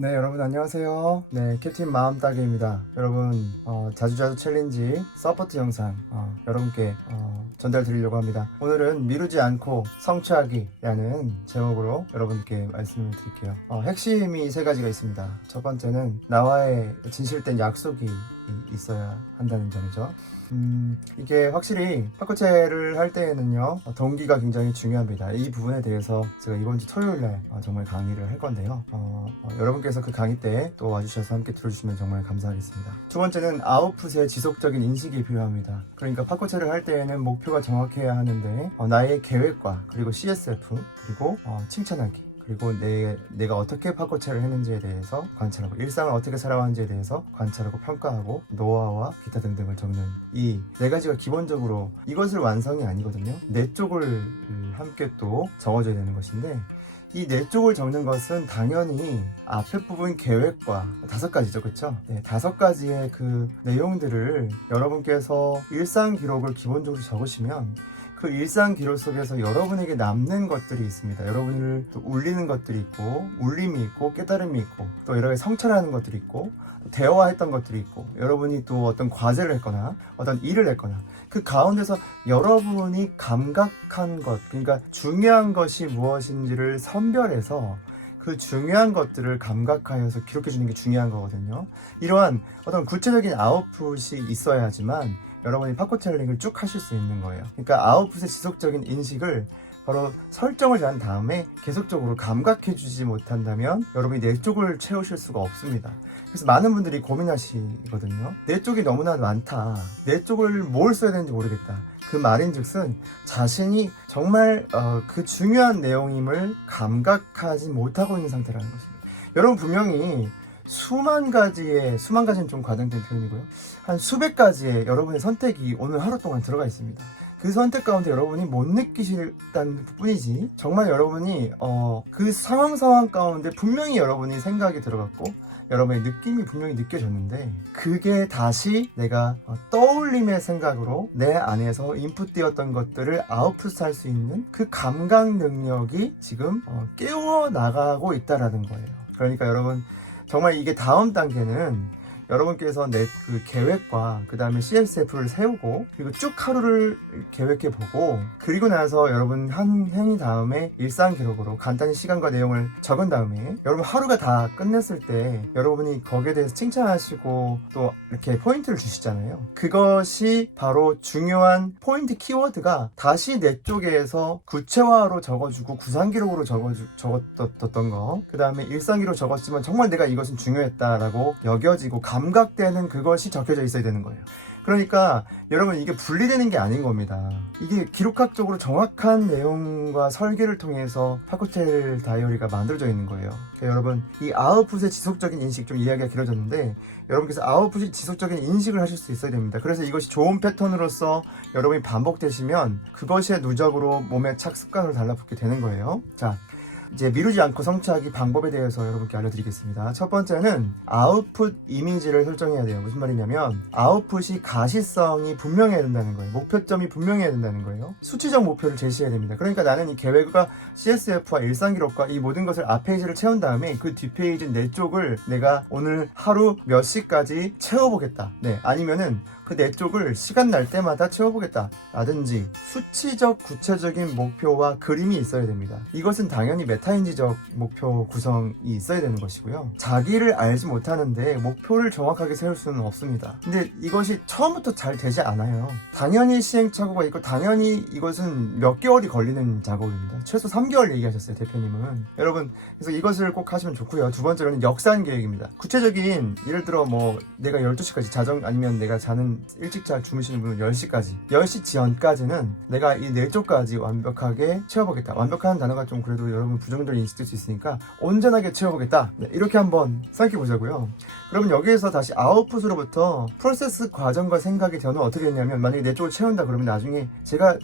네, 여러분 안녕하세요. 네, 캡틴 마음따개입니다. 여러분 자주자주 챌린지 서포트 영상 여러분께 전달 드리려고 합니다. 오늘은 미루지 않고 성취하기라는 제목으로 여러분께 말씀을 드릴게요. 핵심이 세 가지가 있습니다. 첫 번째는 나와의 진실된 약속이 있어야 한다는 점이죠. 이게 확실히 파코체를 할 때에는요, 동기가 굉장히 중요합니다. 이 부분에 대해서 제가 이번 주 토요일날 정말 강의를 할 건데요. 여러분께서 그 강의 때 또 와주셔서 함께 들어주시면 정말 감사하겠습니다. 두 번째는 아웃풋의 지속적인 인식이 필요합니다. 그러니까 파코체를 할 때에는 목표가 정확해야 하는데 나의 계획과 그리고 CSF 그리고 칭찬하기, 그리고 내가 어떻게 파코체를 했는지에 대해서 관찰하고, 일상을 어떻게 살아왔는지에 대해서 관찰하고 평가하고, 노하우와 기타 등등을 적는 이 네 가지가 기본적으로 이것을 완성이 아니거든요. 네 쪽을 함께 또 적어줘야 되는 것인데, 이 네 쪽을 적는 것은 당연히 앞에 부분 계획과 다섯 가지죠, 그렇죠? 네, 다섯 가지의 그 내용들을 여러분께서 일상 기록을 기본적으로 적으시면 그 일상 기록 속에서 여러분에게 남는 것들이 있습니다. 여러분을 또 울리는 것들이 있고, 울림이 있고, 깨달음이 있고, 또 여러 가지 성찰하는 것들이 있고, 대화했던 것들이 있고, 여러분이 또 어떤 과제를 했거나 어떤 일을 했거나 그 가운데서 여러분이 감각한 것, 그러니까 중요한 것이 무엇인지를 선별해서 그 중요한 것들을 감각하여서 기록해 주는 게 중요한 거거든요. 이러한 어떤 구체적인 아웃풋이 있어야지만 여러분이 파코체링을 쭉 하실 수 있는 거예요. 그러니까 아웃풋의 지속적인 인식을 바로 설정을 한 다음에 계속적으로 감각해 주지 못한다면 여러분이 내 쪽을 채우실 수가 없습니다. 그래서 많은 분들이 고민하시거든요. 내 쪽이 너무나 많다. 내 쪽을 뭘 써야 되는지 모르겠다. 그 말인즉슨 자신이 정말 그 중요한 내용임을 감각하지 못하고 있는 상태라는 것입니다. 여러분 분명히 수만 가지는 좀 과장된 표현이고요. 한 수백 가지의 여러분의 선택이 오늘 하루 동안 들어가 있습니다. 그 선택 가운데 여러분이 못 느끼셨다는 뿐이지, 정말 여러분이 그 상황 가운데 분명히 여러분이 생각이 들어갔고 여러분의 느낌이 분명히 느껴졌는데, 그게 다시 내가 떠올림의 생각으로 내 안에서 인풋되었던 것들을 아웃풋할 수 있는 그 감각 능력이 지금 깨어나가고 있다라는 거예요. 그러니까 여러분, 정말 이게 다음 단계는 여러분께서 내 그 계획과 그 다음에 CSF를 세우고, 그리고 쭉 하루를 계획해 보고, 그리고 나서 여러분 한 행위 다음에 일상 기록으로 간단히 시간과 내용을 적은 다음에 여러분 하루가 다 끝냈을 때 여러분이 거기에 대해서 칭찬하시고 또 이렇게 포인트를 주시잖아요. 그것이 바로 중요한 포인트 키워드가 다시 내 쪽에서 구체화로 적어주고 구상 기록으로 적었던 거, 그 다음에 일상 기록 적었지만 정말 내가 이것은 중요했다라고 여겨지고 감각되는 그것이 적혀져 있어야 되는 거예요. 그러니까 여러분, 이게 분리되는 게 아닌 겁니다. 이게 기록학적으로 정확한 내용과 설계를 통해서 파코체 다이어리가 만들어져 있는 거예요. 그러니까 여러분, 이 아웃풋의 지속적인 인식, 좀 이야기가 길어졌는데 여러분께서 아웃풋이 지속적인 인식을 하실 수 있어야 됩니다. 그래서 이것이 좋은 패턴으로서 여러분이 반복되시면 그것의 누적으로 몸에 착습관으로 달라붙게 되는 거예요. 자, 이제 미루지 않고 성취하기 방법에 대해서 여러분께 알려드리겠습니다. 첫 번째는 아웃풋 이미지를 설정해야 돼요. 무슨 말이냐면 아웃풋이 가시성이 분명해야 된다는 거예요. 목표점이 분명해야 된다는 거예요. 수치적 목표를 제시해야 됩니다. 그러니까 나는 이 계획과 CSF와 일상기록과 이 모든 것을 앞페이지를 채운 다음에 그 뒷페이지 내 쪽을 내가 오늘 하루 몇 시까지 채워보겠다. 네, 아니면은 그 내 쪽을 시간 날 때마다 채워보겠다 라든지 수치적 구체적인 목표와 그림이 있어야 됩니다. 이것은 당연히 메타인지적 목표 구성이 있어야 되는 것이고요. 자기를 알지 못하는데 목표를 정확하게 세울 수는 없습니다. 근데 이것이 처음부터 잘 되지 않아요. 당연히 시행착오가 있고 당연히 이것은 몇 개월이 걸리는 작업입니다. 최소 3개월 얘기하셨어요, 대표님은. 여러분, 그래서 이것을 꼭 하시면 좋고요. 두 번째로는 역산 계획입니다. 구체적인, 예를 들어 뭐 내가 12시까지 아니면 내가 자는 일찍 잘 주무시는 분은 10시까지, 10시 전까지는 내가 이 4쪽까지 완벽하게 채워보겠다. 완벽한 단어가 좀 그래도 여러분 부정적으로 인식될 수 있으니까 온전하게 채워보겠다. 네, 이렇게 한번 생각해 보자고요. 그러면 여기에서 다시 아웃풋으로부터 프로세스 과정과 생각이 저는 어떻게 했냐면, 만약에 4쪽을 채운다 그러면 나중에 제가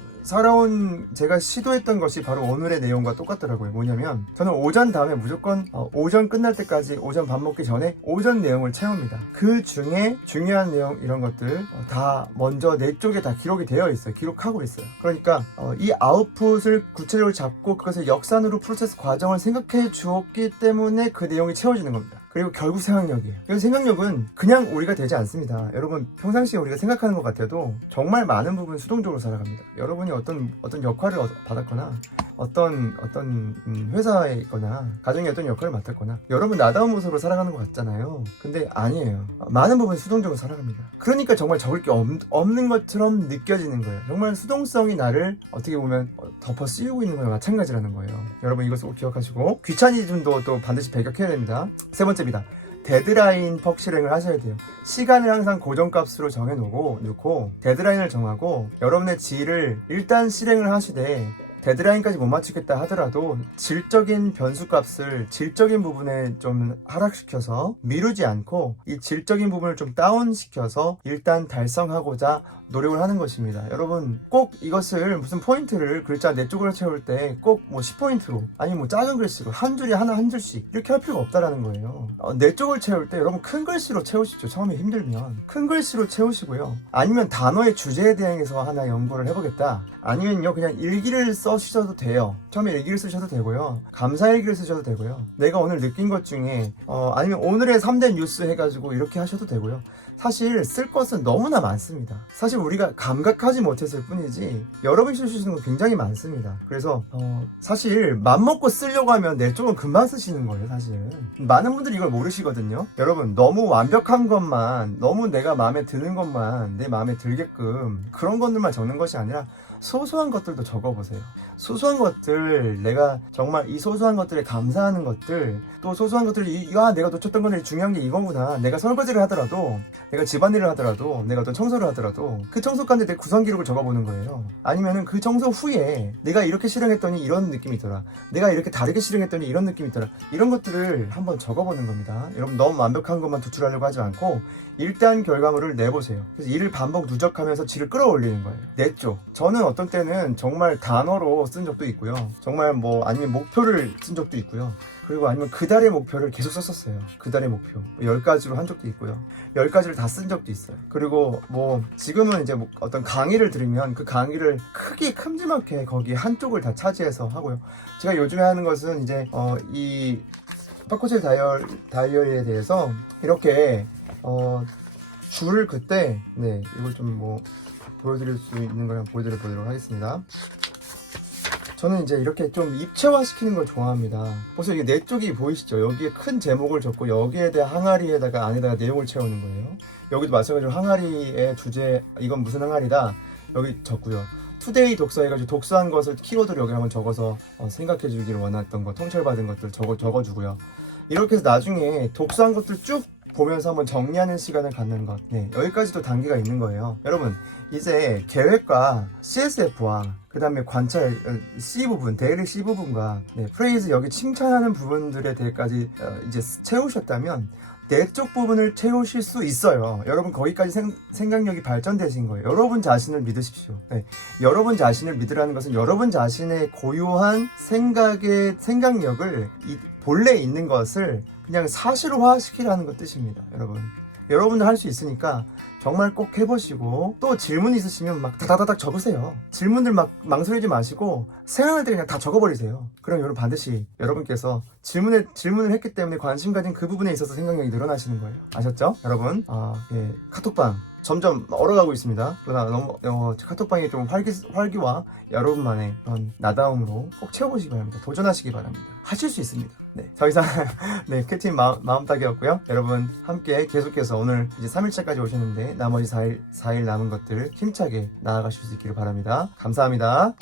시도했던 것이 바로 오늘의 내용과 똑같더라고요. 뭐냐면 저는 오전 다음에 무조건 오전 끝날 때까지, 오전 밥 먹기 전에 오전 내용을 채웁니다. 그 중에 중요한 내용 이런 것들 다 먼저 내 쪽에 다 기록이 되어 있어요. 기록하고 있어요. 그러니까 이 아웃풋을 구체적으로 잡고 그것을 역산으로 프로세스 과정을 생각해 주었기 때문에 그 내용이 채워지는 겁니다. 그리고 결국 생각력이에요. 이 생각력은 그냥 우리가 되지 않습니다. 여러분 평상시에 우리가 생각하는 것 같아도 정말 많은 부분 수동적으로 살아갑니다. 여러분이 어떤 역할을 받았거나 어떤 회사에 있거나 가정에 어떤 역할을 맡았거나 여러분 나다운 모습으로 살아가는 것 같잖아요. 근데 아니에요. 많은 부분 수동적으로 살아갑니다. 그러니까 정말 적을 게 없는 것처럼 느껴지는 거예요. 정말 수동성이 나를 어떻게 보면 덮어 씌우고 있는 거랑 마찬가지라는 거예요. 여러분 이것을 꼭 기억하시고 귀차니즘도 또 반드시 배격해야 됩니다. 세 번째입니다. 데드라인 퍽 실행을 하셔야 돼요. 시간을 항상 고정값으로 정해놓고 데드라인을 정하고 여러분의 질을 일단 실행을 하시되 데드라인까지 못 맞추겠다 하더라도 질적인 변수값을 질적인 부분에 좀 하락시켜서 미루지 않고 이 질적인 부분을 좀 다운시켜서 일단 달성하고자 노력을 하는 것입니다. 여러분 꼭 이것을 무슨 포인트를 글자 4쪽으로 채울 때 꼭 뭐 10포인트로 아니면 뭐 작은 글씨로 한 줄이 하나 한 줄씩 이렇게 할 필요가 없다라는 거예요. 4쪽을 채울 때 여러분 큰 글씨로 채우십시오. 처음에 힘들면 큰 글씨로 채우시고요. 아니면 단어의 주제에 대해서 하나 연구를 해보겠다. 아니면요 그냥 일기를 쓰셔도 돼요. 처음에 일기를 쓰셔도 되고요. 감사일기를 쓰셔도 되고요. 내가 오늘 느낀 것 중에 아니면 오늘의 3대 뉴스 해가지고 이렇게 하셔도 되고요. 사실 쓸 것은 너무나 많습니다. 사실 우리가 감각하지 못했을 뿐이지 여러분이 쓸 수 있는 건 굉장히 많습니다. 그래서 사실 맘먹고 쓰려고 하면 내 쪽은 금방 쓰시는 거예요. 사실 많은 분들이 이걸 모르시거든요. 여러분 너무 완벽한 것만 너무 내가 마음에 드는 것만 내 마음에 들게끔 그런 것들만 적는 것이 아니라 소소한 것들도 적어보세요. 소소한 것들, 내가 정말 이 소소한 것들에 감사하는 것들, 또 소소한 것들이 내가 놓쳤던 건데 중요한 게 이거구나. 내가 설거지를 하더라도, 내가 집안일을 하더라도, 내가 어떤 청소를 하더라도 그 청소 가운데 내 구성 기록을 적어보는 거예요. 아니면은 그 청소 후에 내가 이렇게 실행했더니 이런 느낌이 있더라. 내가 이렇게 다르게 실행했더니 이런 느낌이 있더라. 이런 것들을 한번 적어보는 겁니다. 여러분 너무 완벽한 것만 도출하려고 하지 않고 일단 결과물을 내보세요. 그래서 이를 반복 누적하면서 질을 끌어올리는 거예요. 냈죠. 저는 어떤 때는 정말 단어로 쓴 적도 있고요. 정말 아니면 목표를 쓴 적도 있고요. 그리고 아니면 그 달의 목표를 계속 썼었어요. 그 달의 목표 10가지로 한 적도 있고요. 10가지를 다 쓴 적도 있어요. 그리고 지금은 이제 어떤 강의를 들으면 그 강의를 크게 큼지막하게 거기 한쪽을 다 차지해서 하고요. 제가 요즘에 하는 것은 이제 이 파코셀 다이어리에 대해서 이렇게 줄을 그때 이걸 좀 보여드릴 수 있는 걸 보여드려 보도록 하겠습니다. 저는 이제 이렇게 좀 입체화 시키는 걸 좋아합니다. 벌써 이게 4쪽이 보이시죠? 여기에 큰 제목을 적고 여기에 대한 항아리에다가 안에다가 내용을 채우는 거예요. 여기도 마찬가지로 항아리의 주제 이건 무슨 항아리다 여기 적고요. 투데이 독서 해가지고 독서한 것을 키워드를 여기 한번 적어서 생각해 주기를 원했던 거 통찰받은 것들 적어주고요. 이렇게 해서 나중에 독서한 것들 쭉 보면서 한번 정리하는 시간을 갖는 것. 여기까지도 단계가 있는 거예요. 여러분 이제 계획과 CSF와 그 다음에 관찰 C 부분, 데일리 C 부분과 프레이즈 여기 칭찬하는 부분들에 대해까지 이제 채우셨다면 내적 부분을 채우실 수 있어요. 여러분 거기까지 생각력이 발전되신 거예요. 여러분 자신을 믿으십시오. 여러분 자신을 믿으라는 것은 여러분 자신의 고유한 생각력을 본래 있는 것을 그냥 사실화 시키라는 것 뜻입니다. 여러분들 할 수 있으니까 정말 꼭 해보시고 또 질문 있으시면 막 다다다닥 적으세요. 질문들 막 망설이지 마시고 생각할 때 그냥 다 적어버리세요. 그럼 여러분 반드시 여러분께서 질문을 했기 때문에 관심 가진 그 부분에 있어서 생각력이 늘어나시는 거예요. 아셨죠? 여러분 카톡방 점점 얼어가고 있습니다. 그러나 너무 카톡방이 좀 활기와 여러분만의 그런 나다움으로 꼭 채워보시기 바랍니다. 도전하시기 바랍니다. 하실 수 있습니다. 더 이상 캡틴 마음따기였고요. 여러분 함께 계속해서 오늘 이제 3일차까지 오셨는데 나머지 4일 남은 것들 힘차게 나아가실 수 있기를 바랍니다. 감사합니다.